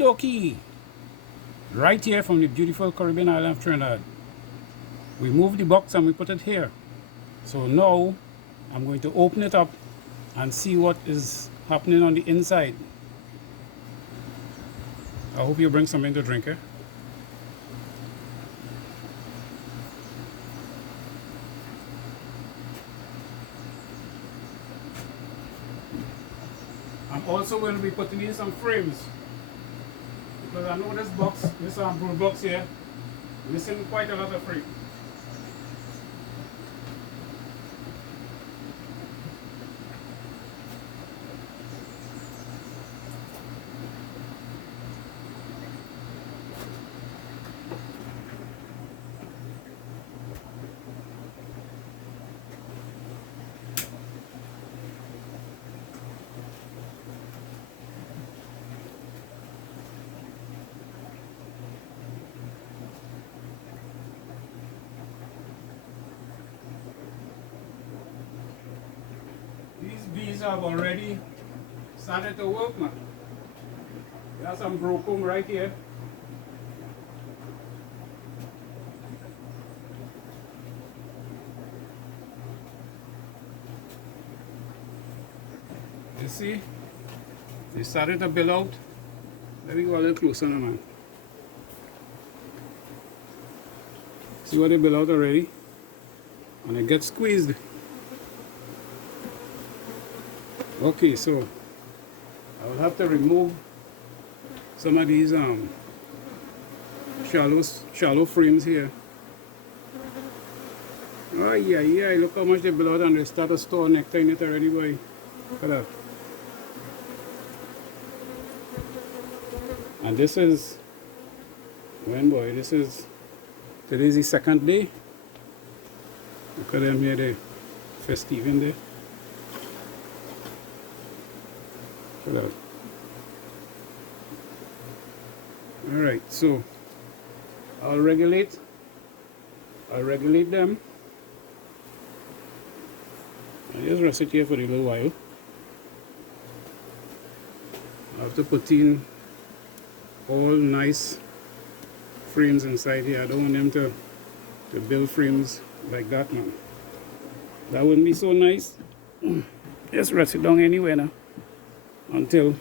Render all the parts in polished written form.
dokie. Right here from the beautiful Caribbean island of Trinidad. We moved the box and we put it here. So now I'm going to open it up and see what is happening on the inside. I hope you bring something to drink, eh? I'm also going to be putting in some frames because I know this box, this brood box here, missing quite a lot of frame. These bees have already started to work, man. There's some broken right here. You see? They started to build out. Let me go a little closer now, man. See what they build out already? And it gets squeezed. Okay, so I will have to remove some of these shallow frames here. Oh yeah, look how much they build out and they start to store nectar in it already, boy. Look at that. And this is when, boy, today's the second day. Look at them here, they festive in there. Alright, so I'll regulate them. I just rest it here for a little while. I have to put in all nice frames inside here. I don't want them to build frames like that, man. That wouldn't be so nice. Just rest it down anywhere now. Until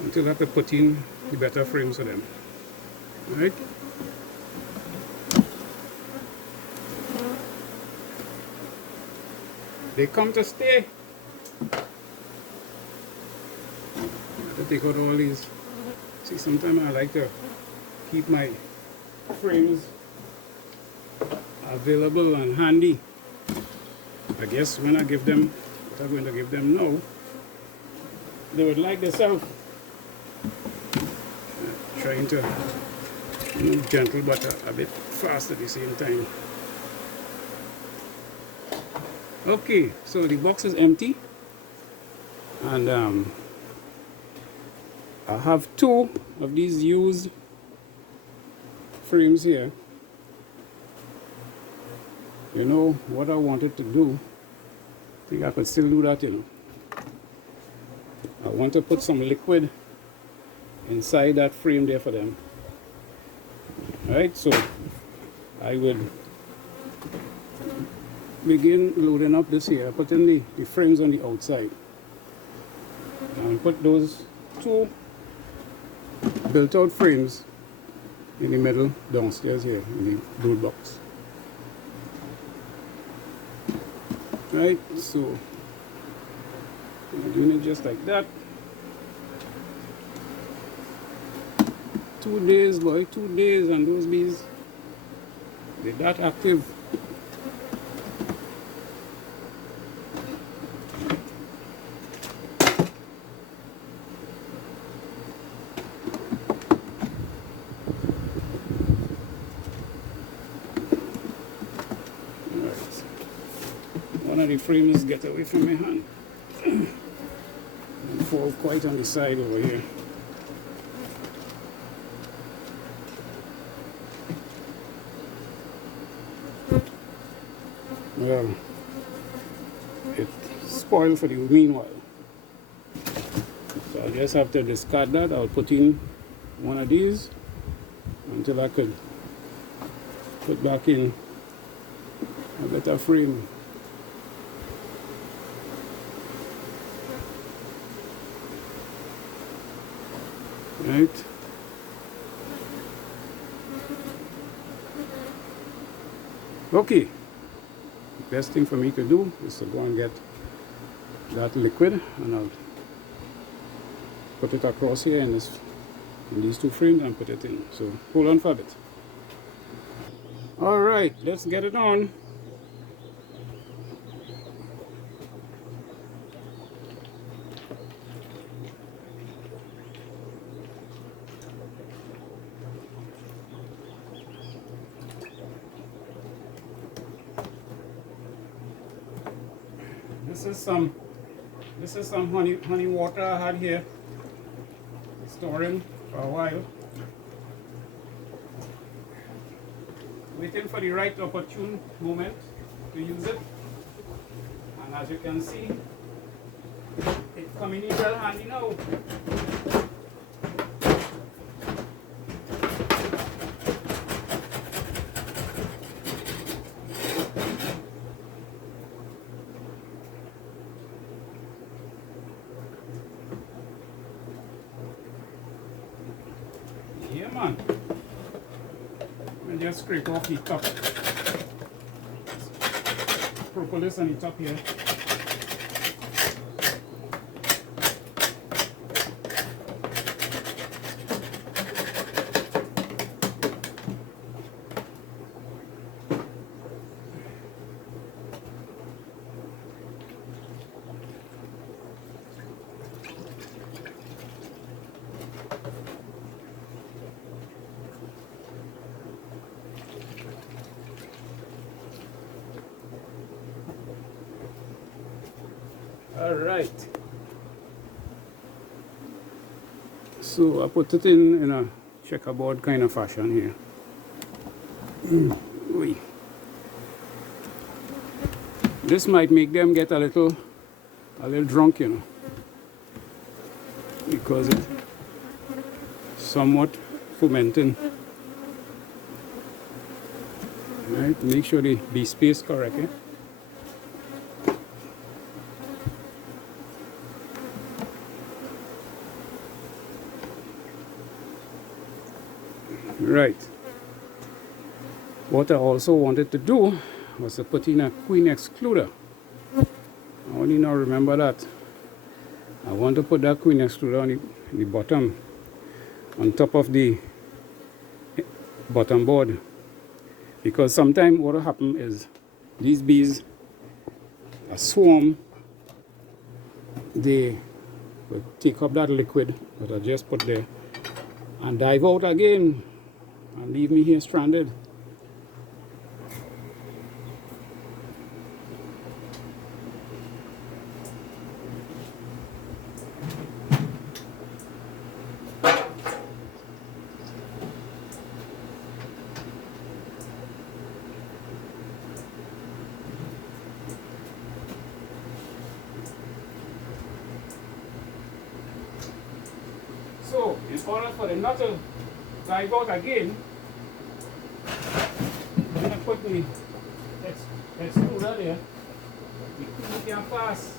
I have to put in the better frames for them. Alright? They come to stay. I have to take out all these. See, sometimes I like to keep my frames available and handy. I guess when I give them what I'm going to give them now, they would like themselves. Trying to move gentle but a bit fast at the same time. Okay, so the box is empty, and I have two of these used frames here. You know what I wanted to do, I think I could still do that, you know. I want to put some liquid inside that frame there for them. Alright, so I would begin loading up this here, putting the frames on the outside. And put those two built out frames in the middle downstairs here in the brood box. Right, so I'm doing it just like that. 2 days, boy, 2 days, and those bees, they're that active. Alright, one of the frames get away from my hand and fall quite on the side over here. Well, it spoiled for the meanwhile. So I just have to discard that. I'll put in one of these until I could put back in a better frame. Right. Okay. Best thing for me to do is to go and get that liquid, and I'll put it across here in these two frames and put it in. So hold on for a bit. All right, let's get it on. This is some honey water I had here storing for a while, waiting for the right opportune moment to use it. And as you can see, it's coming in well handy now. Yeah, man. And just scrape off the top. Propolis on the top here. All right. So I put it in a checkerboard kind of fashion here. This might make them get a little drunk, you know, because it's somewhat fermenting. All right, make sure they be spaced correctly. Right. What I also wanted to do was to put in a queen excluder. I only now remember that. I want to put that queen excluder on the bottom, on top of the bottom board. Because sometimes what will happen is these bees, a swarm, they will take up that liquid that I just put there and dive out again and leave me here stranded. So, in order for them not to dive out again, I'm going to put the extruder there. The queen can pass.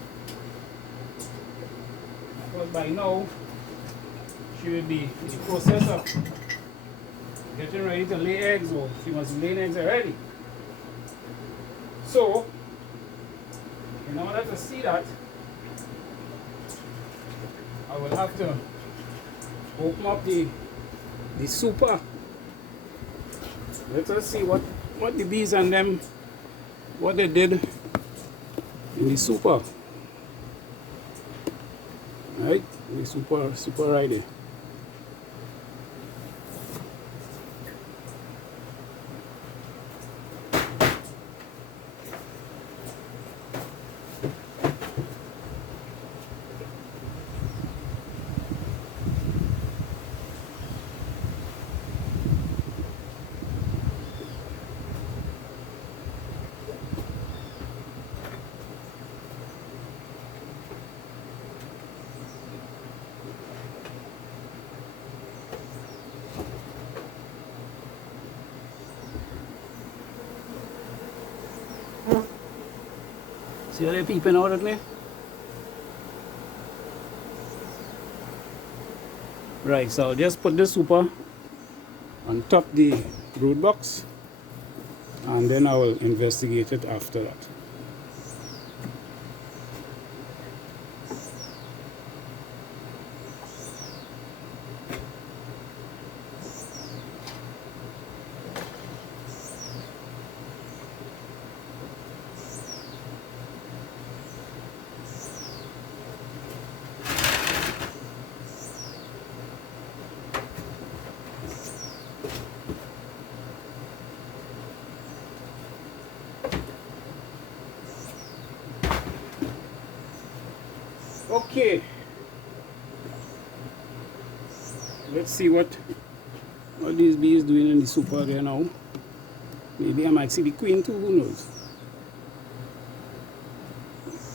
Because by now, she will be in the process of getting ready to lay eggs, or she must be laying eggs already. So, in order to see that, I will have to open up the super. Let us see what the bees and them, what they did in the super. Right? The super right there. See how they're peeping out at me? Right, so I'll just put the super on top the brood box, and then I will investigate it after that. Okay, let's see what these bees doing in the super there now. Maybe I might see the queen too, who knows?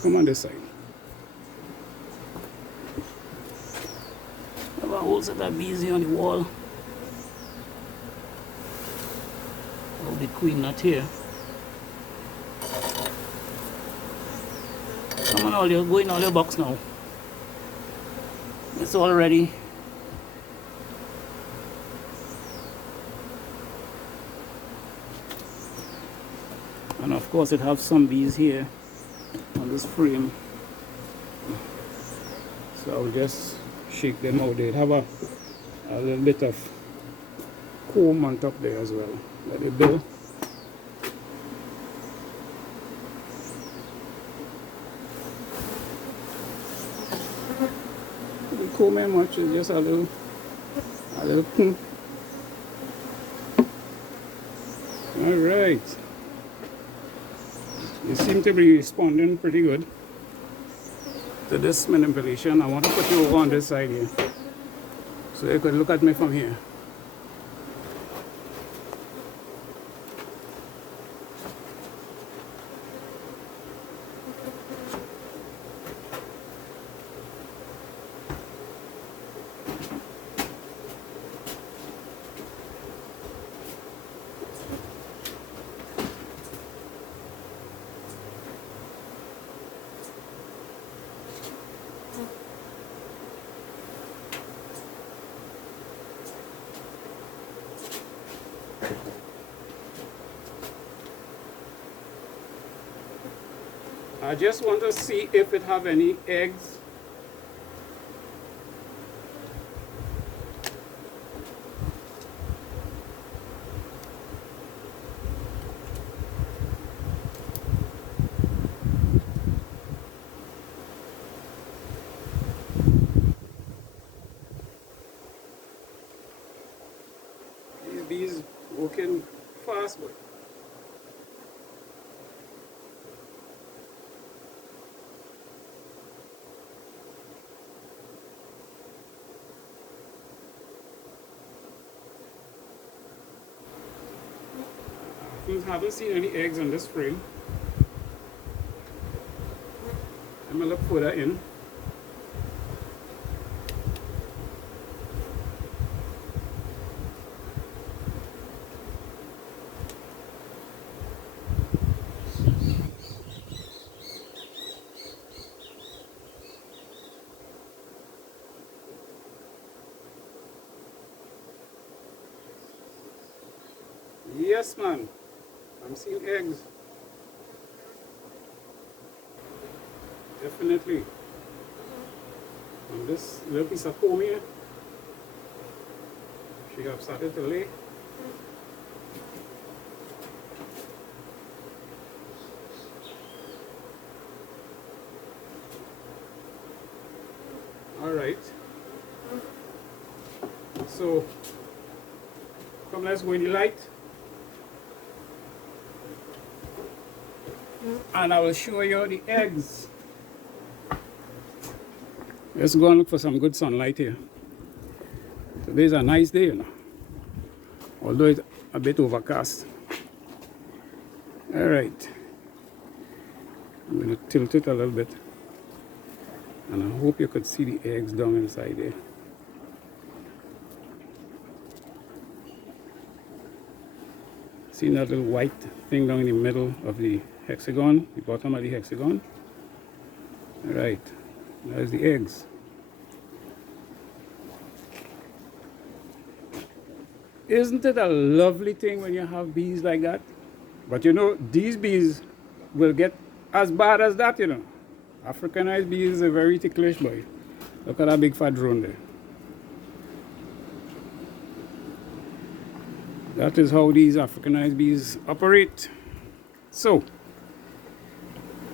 Come on this side. Have a whole set of bees here on the wall. Oh, the queen not here. Come on, all you go in all your box now. It's all ready. And of course it has some bees here on this frame. So I'll just shake them out. They have a little bit of comb on top there as well. Let it build. The comb ain't much, it's just a little comb. Alright. You seem to be responding pretty good to this manipulation. I want to put you over on this side here, so you could look at me from here. I just want to see if it have any eggs. These bees working fast, but I haven't seen any eggs on this frame. I'm gonna look further in. Yes, man. I'm seeing eggs. Definitely. On this little piece of comb here, she have started to lay. All right. So, come, let's go in the light. And I will show you the eggs. Let's go and look for some good sunlight here. Today's a nice day, you know, although it's a bit overcast. All right, I'm going to tilt it a little bit, and I hope you could see the eggs down inside there. See that little white thing down in the middle of the hexagon, the bottom of the hexagon? Right, there's the eggs. Isn't it a lovely thing when you have bees like that? But you know, these bees will get as bad as that, you know. Africanized bees are very ticklish, boy. Look at that big fat drone there. That is how these Africanized bees operate. So,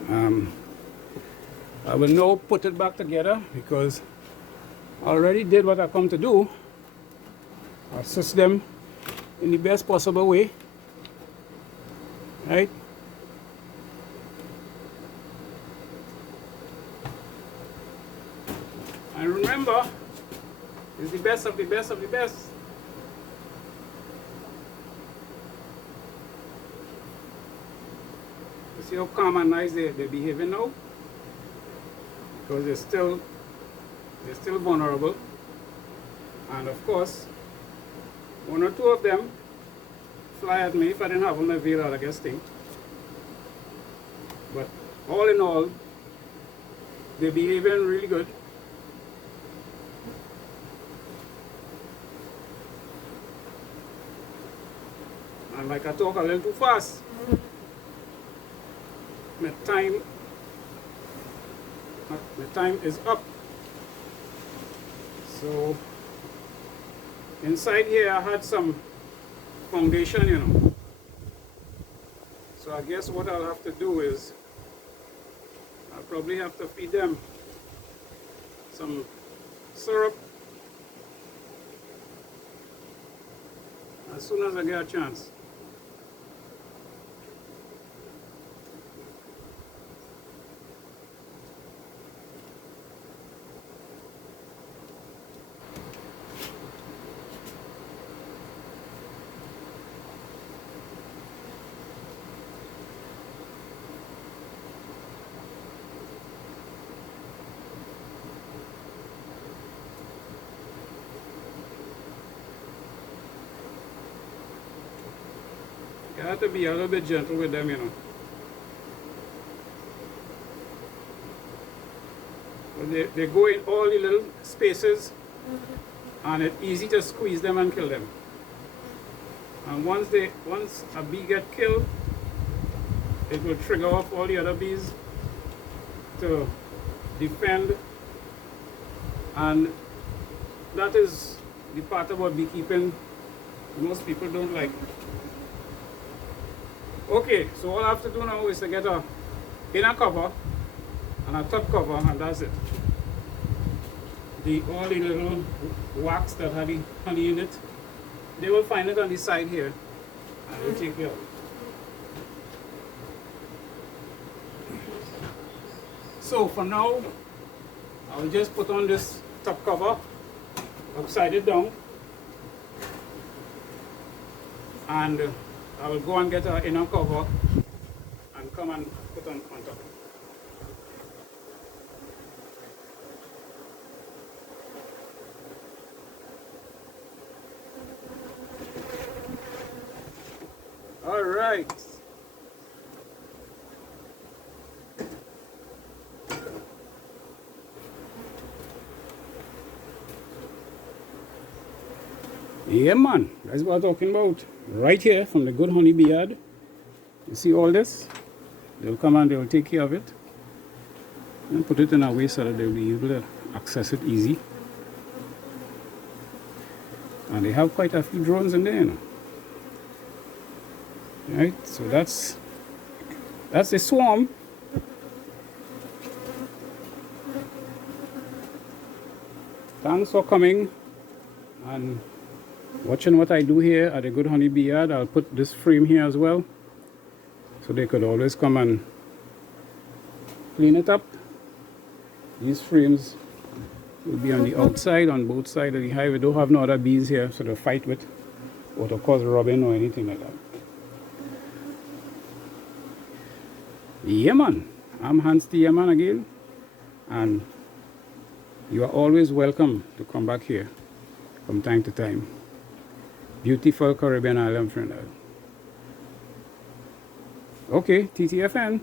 I will now put it back together because I already did what I come to do. Assist them in the best possible way, right? And remember, it's the best of the best of the best. You see how calm and nice they're behaving now? Because they're still vulnerable. And of course, one or two of them fly at me if I didn't have on my veil, I guess thing. But all in all, they're behaving really good. And like I talk a little too fast, my time is up. So inside here I had some foundation, you know. So I guess what I'll have to do is I'll probably have to feed them some syrup as soon as I get a chance. You have to be a little bit gentle with them, you know. But they go in all the little spaces and it's easy to squeeze them and kill them. And once a bee gets killed, it will trigger off all the other bees to defend. And that is the part about beekeeping most people don't like. Okay, so all I have to do now is to get a inner cover and a top cover, and that's it. All the little wax that had the honey in it, they will find it on the side here and they'll take care of it. So for now, I'll just put on this top cover, upside it down, and I will go and get an inner cover and come and put on top. All right. Yeah, man, that's what I'm talking about. Right here from the Good Honey Bee Yard. You see all this? They'll come and they'll take care of it and put it in a way so that they'll be able to access it easy. And they have quite a few drones in there, you know. Right, so that's the swarm. Thanks for coming and watching what I do here at the Good Honey Bee Yard. I'll put this frame here as well, so they could always come and clean it up. These frames will be on the outside, on both sides of the hive. We don't have no other bees here, so to fight with or to cause rubbing or anything like that. Yeah, man. I'm H.T.Y man again, and you are always welcome to come back here from time to time. Beautiful Caribbean island, friend. Okay, TTFN.